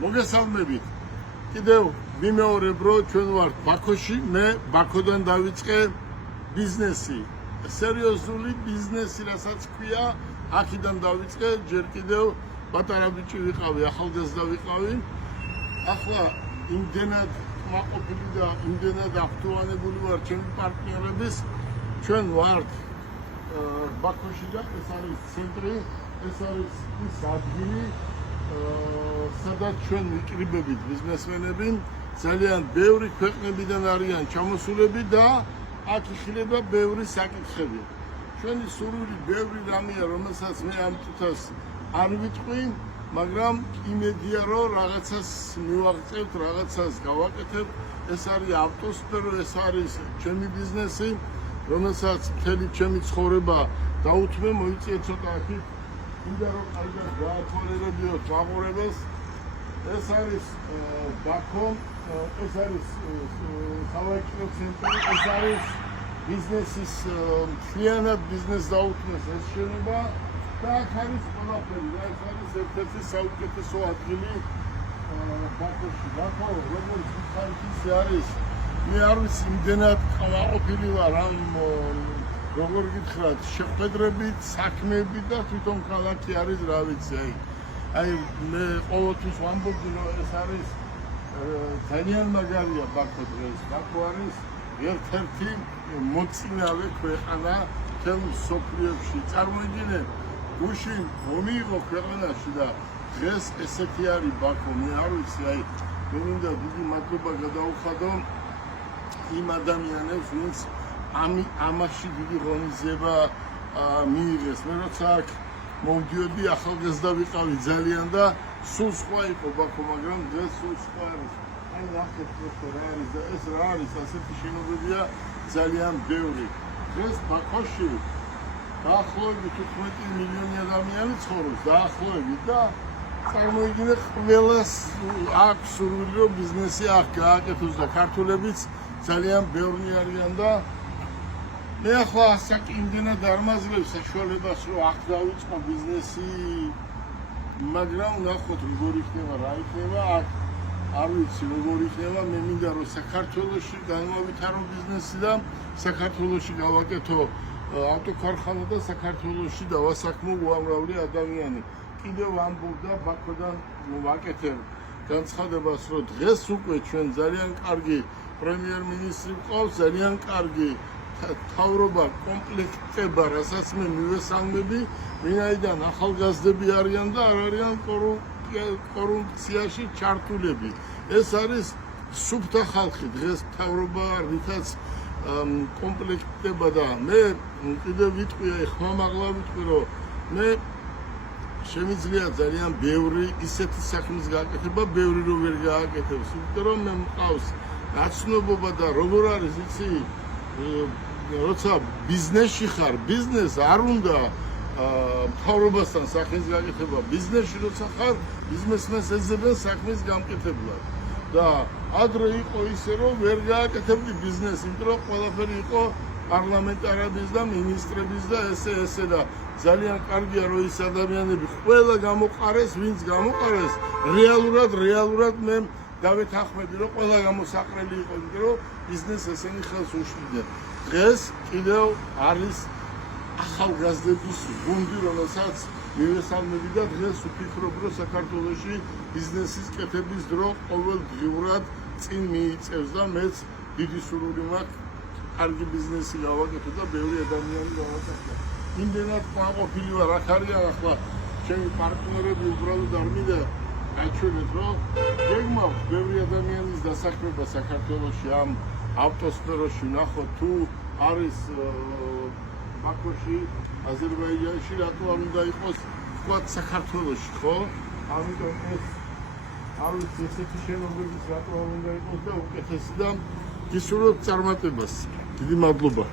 მოგესალმებით. კიდევ ვიმეორებ, რომ ჩვენ ვართ ბაქოში, მე ბაქოდან დავიწყე ბიზნესი. სერიოზული ბიზნესი, რასაც ქვია, აქედან დავიწყე, ჯერ კიდევ პატარა ბიჭი ვიყავი, ახალგაზრდა ვიყავი. ახლა იმდენად კმაყოფილი და იმდენად აქტუალებული ვარ ჩემი პარტნიორების, ჩვენ ვართ ბაქოში და ეს არის ცენტრი, ეს არის ის ადგილი, სადაც ჩვენ ვიკრიბებით ბიზნესმენები, ძალიან ბევრი ქვეყნებიდან არიან ჩამოსულები და აქ იხილება ბევრი საკითხები. ჩვენი სურვილი ბევრი რამეა, რომელსაც მე ამ წუთას არ ვიტყვი, მაგრამ იმედია, რომ რაღაცას მივაღწევთ, რაღაცას გავაკეთებთ. ეს არის ავტოსფერო, ეს არის ჩემი ბიზნესი, რომელსაც მთელი ჩემი ცხოვრება დაუთმე, მოიწიე ცოტა აქით. მინდა რომ კარგად გაათვალიერებიოთ მაყურებელს. ეს არის ბაქო, ეს არის სავაჭრო ცენტრი, ეს არის ბიზნესის მთლიანად ბიზნეს დაუთმეს ეს შენობა და აქ არის ყველაფერი. ეს არის ერთ-ერთი საუკეთესო ადგილი ბაქოში. ბაქო როგორც ვიხარით ისე არის. მე არ ვიცი იმდენად კმაყოფილი ვარ ამ როგორ გითხრათ, შეხვედრებით, საქმეებით და თვითონ ქალაქი არის, რა ვიცი, აი მე ყოველთვის ვამბობდი, რომ ეს არის ძალიან მაგარია ბაქო დღეს. ბაქო არის ერთ-ერთი მოწინავე ქვეყანა მთელ მსოფლიოში. წარმოიდგინეთ, გუშინ ომი იყო ქვეყანაში და დღეს ესეთი არის ბაქო. მე არ ვიცი, აი მე მინდა დიდი მადლობა გადაუხადო იმ ადამიანებს, ვინც ამაში დიდი ღონისძიება მიიღეს. მე როცა აქ მოვდიოდი, ახალგაზრდა ვიყავი ძალიან და სულ სხვა იყო ბაქო, მაგრამ დღეს სულ სხვა არის. აი ნახეთ რა არის და ეს რა არის, ასეთი შენობებია ძალიან ბევრი. დღეს ბაქოში დაახლოებით 15 მილიონი ადამიანი ცხოვრობს, დაახლოებით და წარმოიდგინეთ, ყველას აქვს სურვილი, რომ ბიზნესი აქ გააკეთოს და ქართველებიც ძალიან ბევრი არიან და მე ახლა ასაკი იმდენად არ მაძლევს საშუალებას, რომ აქ დავიწყო ბიზნესი, მაგრამ ნახოთ როგორ იქნება, რა იქნება აქ. არ ვიცი როგორ იქნება, მე მინდა რომ საქართველოში განვავითარო ბიზნესი და საქართველოში გავაკეთო ავტოქარხანა და საქართველოში დავასაქმო უამრავი ადამიანი. კიდევ ამბობდა ბაქოდან ვაკეთებ განცხადებას, რომ დღეს უკვე ჩვენ ძალიან კარგი პრემიერ-მინისტრი გვყავს, ძალიან კარგი თავრობა კომპლექტება, რასაც მე მივესალმები, ვინაიდან ახალგაზრდები არიან და არ არიან კორუფციაში ჩართულები. ეს არის სუფთა ხალხი, დღეს თავრობა რითაც კომპლექტება და მე კიდევ ვიტყვი, ხმამაღლა ვიტყვი, რომ მე შემიძლია ძალიან ბევრი ისეთი საქმის გააკეთება, ბევრი რომ ვერ გააკეთებს, იმიტომ რომ მე მყავს ნაცნობობა და როგორ არის, იცი, როცა ბიზნესში ხარ, ბიზნეს არ უნდა მთავრობასთან საქმის გაკეთება. ბიზნესში როცა ხარ, ბიზნესმენს ეძებენ საქმის გამკეთებლად. და ადრე იყო ისე, რომ ვერ გააკეთებდი ბიზნესი, იმიტომ რომ ყველაფერი იყო პარლამენტარების და მინისტრების და ესე და ძალიან კარგია, რომ ის ადამიანები ყველა გამოყარეს, ვინც გამოყარეს, რეალურად მე დავეთანხმები, რომ ყველა გამოსაყრელი იყო, იმიტომ რომ ბიზნეს ესენი ხელს უშლიდნენ. დღეს კიდევ არის ახალგაზრდების გუნდი, რომელსაც მივესალმები და დღეს ვფიქრობ, რომ საქართველოში ბიზნესის კეთების დრო ყოველდღიურად წინ მიიწევს და მეც დიდი სურვილი მაქვს კარგი ბიზნესი გავაკეთო და ბევრი ადამიანი გავაკეთო. იმდენად კმაყოფილი ვარ, აქ არიან ახლა ჩემი პარტნიორები, უბრალოდ არ მინდა გაჩვენეთ, რომ გეგმავთ ბევრი ადამიანის დასაქმება საქართველოში ამ ავტოსფეროში. ნახოთ, თუ არის ბაქოში, აზერბაიჯანში, რატო არ უნდა იყოს ვთქვათ საქართველოში, ხო? ამიტომ ეს არ ვიცი, ესეთი შენობების რატო არ უნდა იყოს და უკეთესი და გისურვებთ წარმატებას. დიდი მადლობა.